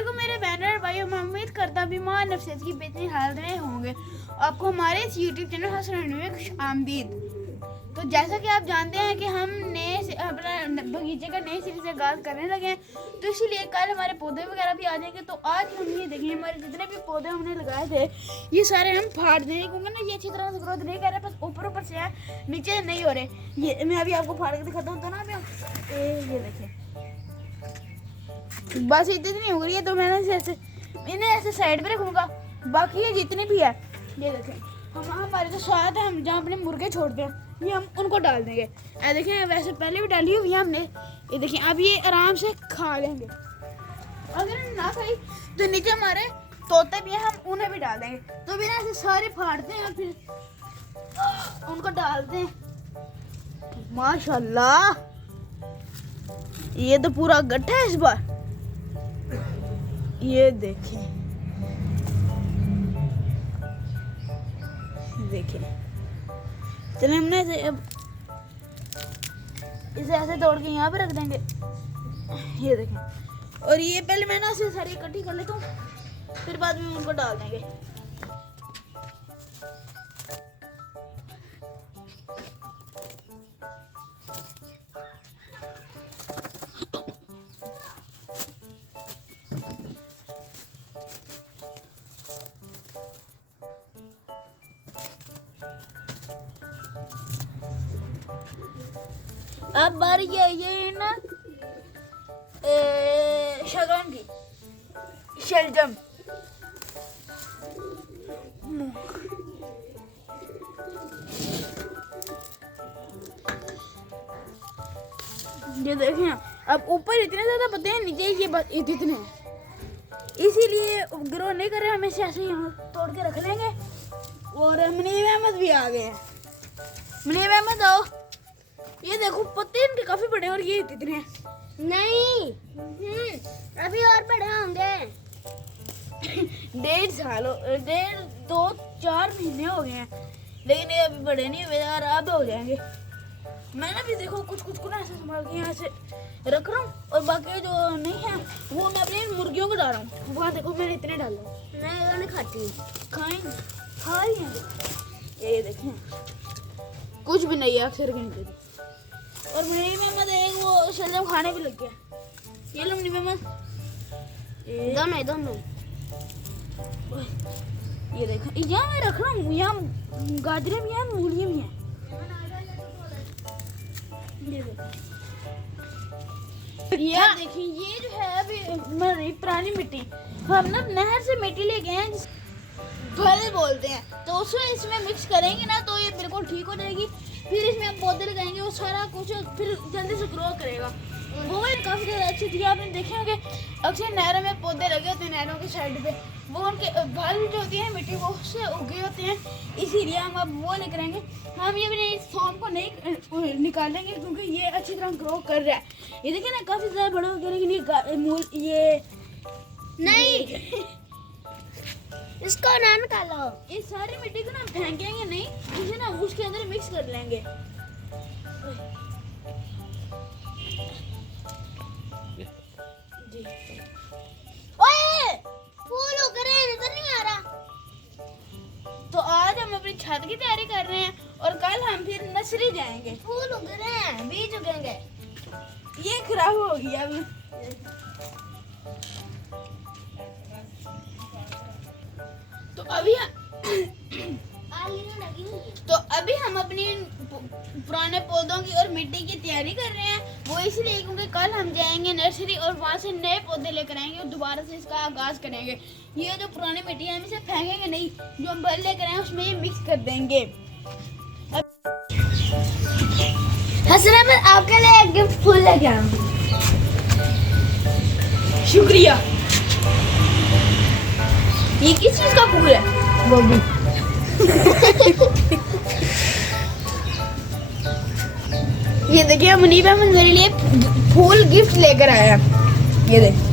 वालेकुम मेरे बहन और भाइयों, मैं उम्मीद करता बीमार नफसियत की बेहतरीन हालत में होंगे। आपको हमारे इस यूट्यूब चैनल हसन में खुश आमदीद। तो जैसा कि आप जानते हैं कि हम अपना बगीचे का नए सिरे से आगाज़ करने लगे हैं, तो इसीलिए कल हमारे पौधे वगैरह भी आ जाएंगे। तो आज हम ये देखें, हमारे जितने भी पौधे हमने लगाए थे ये सारे हम फाड़ देंगे, क्योंकि ना ये अच्छी तरह से ग्रोथ नहीं कर रहे, बस ऊपर से है, नीचे नहीं हो रहे। ये मैं अभी आपको फाड़ के दिखाता हूँ। तो ना अभी ये देखें, बस इतनी हो गई है। तो मैंने इन्हें ऐसे साइड पे रखूँगा, बाकी ये जितने भी है ये देखें, हमारे जो स्वाद है, हम जहाँ अपने मुर्गे छोड़ते हैं ये हम उनको डाल देंगे। देखें, वैसे पहले भी डाली हुई है हमने, ये देखें। अब ये आराम से खा लेंगे, अगर ना खाई तो नीचे हमारे तोते भी हैं, हम उन्हें भी डाल देंगे। तो बिना ऐसे सारे फाड़ते हैं, फिर उनको डालते हैं। माशाल्लाह, ये तो पूरा गट्ठा है इस बार, ये देखें चलिए हमने इसे ऐसे तोड़ के यहाँ पे रख देंगे, ये देखें। और ये पहले मैं ना इसे सारी इकट्ठी कर लेता हूँ, फिर बाद में उनको डाल देंगे। अब बारी ये ना शगन की शलजम, ये देखें। अब ऊपर इतने ज्यादा पत्ते हैं, नीचे ये इतने हैं, इसीलिए ग्रो नहीं कर रहे। हम इसे ऐसे यहाँ तोड़ के रख लेंगे। और मुनीब अहमद भी आ गए हैं। मुनीब अहमद आओ, ये देखो पत्ते इनके काफी बड़े हैं और ये इतने हैं। नहीं, अभी और बड़े होंगे। 1.5 साल 2-4 महीने हो गए हैं, लेकिन ये अभी बड़े नहीं हुए यार, अब हो जाएंगे। मैंने भी देखो कुछ को ना ऐसे संभाल के यहाँ से रख रहा हूँ, और बाकी जो नहीं है वो मैं अपनी मुर्गियों को डाल रहा हूँ। वहाँ देखो मैंने इतने डाल रहा हूँ। मैं नहीं खाती, खाएंगे, खा रही हैं ये देखें, कुछ भी नहीं है अक्सर घंटे। और मेरी मेहमद एक वो शलजम खाने भी लग गया। ये लो मेरी मेहमद, दोनों ये देखो, यहाँ मैं रख रहा हूँ। यहाँ गाजरें भी हैं, मूलियाँ भी हैं, ये देखो। ये देखिए, ये जो है अभी पुरानी मिट्टी, हम ना नहर से मिट्टी ले गए हैं, भल बोलते हैं। तो उसमें इसमें मिक्स करेंगे ना तो ये बिल्कुल ठीक हो जाएगी। फिर इसमें हम पौधे लगाएंगे, वो सारा कुछ फिर जल्दी से ग्रो करेगा। वो काफ़ी ज़्यादा अच्छी थी। आपने देखे होंगे अक्सर नहरों में पौधे लगे होते हैं, नहरों की साइड पे, वो उनके भल जो होती है मिट्टी वो उससे उगे होते हैं, इसीलिए हम अब वो लेकर आएंगे। हम ये भी इस फॉर्म को नहीं निकालेंगे, क्योंकि ये अच्छी तरह ग्रो कर रहा है। ये देखिए ना, काफ़ी ज़्यादा बड़ा हो गया, लेकिन ये नहीं इसको ना निकालो। इस सारी मिट्टी को ना फेंकेंगे नहीं, इसे ना उसके अंदर मिक्स कर लेंगे। जी। ओए, फूल उग रहे हैं, नजर नहीं आ रहा। तो आज हम अपनी छत की तैयारी कर रहे हैं, और कल हम फिर नर्सरी जाएंगे। फूल उग रहे हैं, बीज उगेंगे। ये खराब हो गया अभी। तो अभी हम अपनी पुराने पौधों की और मिट्टी की तैयारी कर रहे हैं। वो इसलिए क्योंकि कल हम जाएंगे नर्सरी और वहाँ से नए पौधे लेकर आएंगे और दोबारा से इसका आगाज करेंगे। ये जो पुरानी मिट्टी है हम इसे फेंकेंगे नहीं, जो हम भर लेकर आए उसमें ये मिक्स कर देंगे। हसना, मैं आपके लिए एक गिफ्ट फूल लेके आऊँ। शुक्रिया। ये किस चीज का फूल है? गोभी। ये देखिए, मुनीब अहमद मेरे लिए फूल गिफ्ट लेकर आया है, ये देखिए।